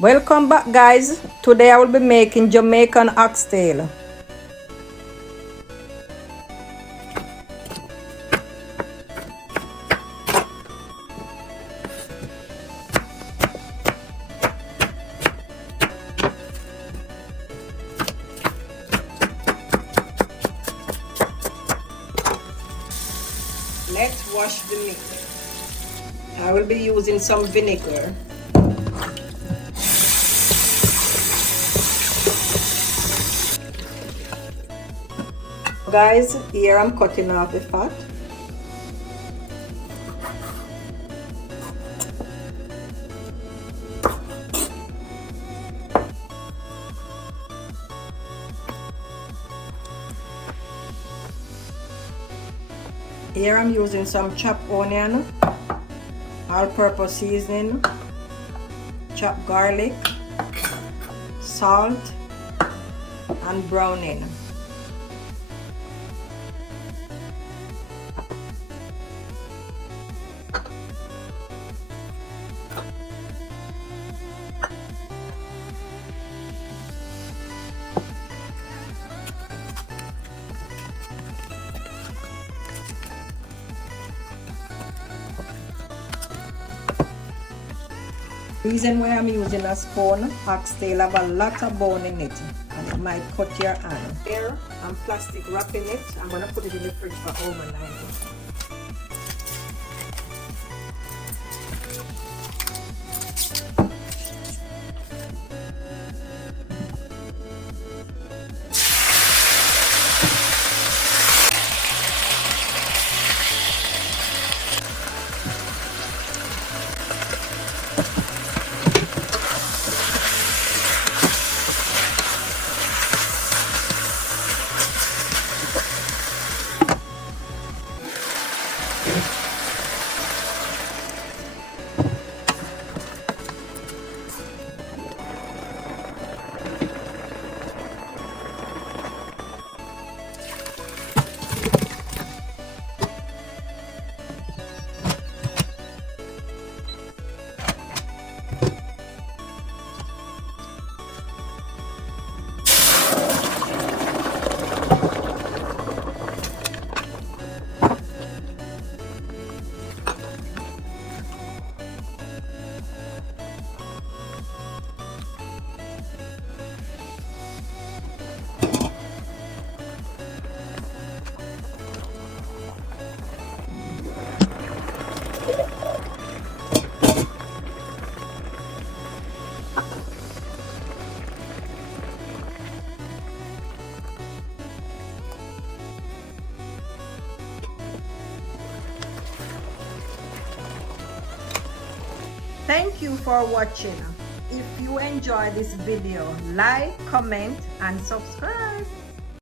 Welcome back, guys. Today I will be making Jamaican oxtail. Let's wash the meat. I will be using some vinegar. Guys, here I'm cutting off the fat. Here I'm using some chopped onion, all-purpose seasoning, chopped garlic, salt, and browning. Reason why I'm using a spoon, oxtail have a lot of bone in it and it might cut your hand. Here I'm plastic wrapping it. I'm going to put it in the fridge for overnight. Thank you for watching. If you enjoy this video, like, comment, and subscribe.